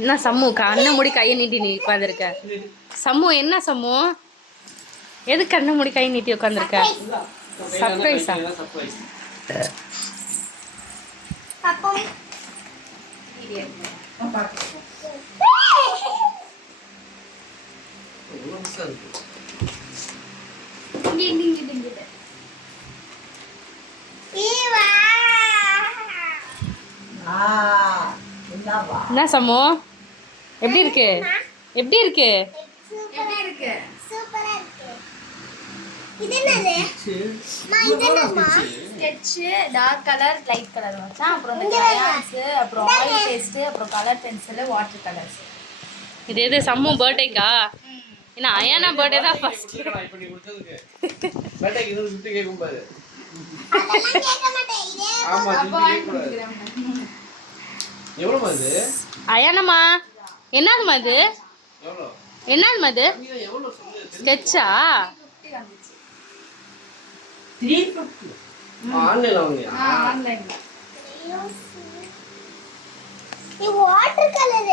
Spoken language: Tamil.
என்ன சம்மு கண்ணை மூடி கையை நீட்டி நீ உட்காந்துருக்க? சம்மு என்ன சம்மு? எது கண்ணை மூடி கையை நீட்டி உட்காந்துருக்க? சர்ப்ரைஸா? என்ன சம்மு? எப்படி இருக்கு? எப்படி இருக்கு? Sketch dark colour light colour வச்சான். அப்புறம் இந்த கிரையான்ஸ், அப்புறம் ஆயில் பேஸ்ட், அப்புறம் கலர் பென்சில், வாட்டர் கலர்ஸ். இது எது சம்மு பர்த்டேக்கா? ஏன்னா அயானா பர்த்டே தான் ஃபர்ஸ்ட். இப்போ நீ கொடுத்ததுக்கு பர்த்டேக்கு இது கிஃப்ட் கேக்கும் பாரு. ஆமா கிஃப்ட் எவ்வளவு இது? அயானம்மா என்னதுமா இது? எவ்வளவு? என்னதுமா இது? எவ்வளவு சொல்லு. ஸ்கெட்சா? 350. ஆன்லைன்ல வாங்குறியா? ஆன்லைன்ல. இது வாட்டர் கலர்.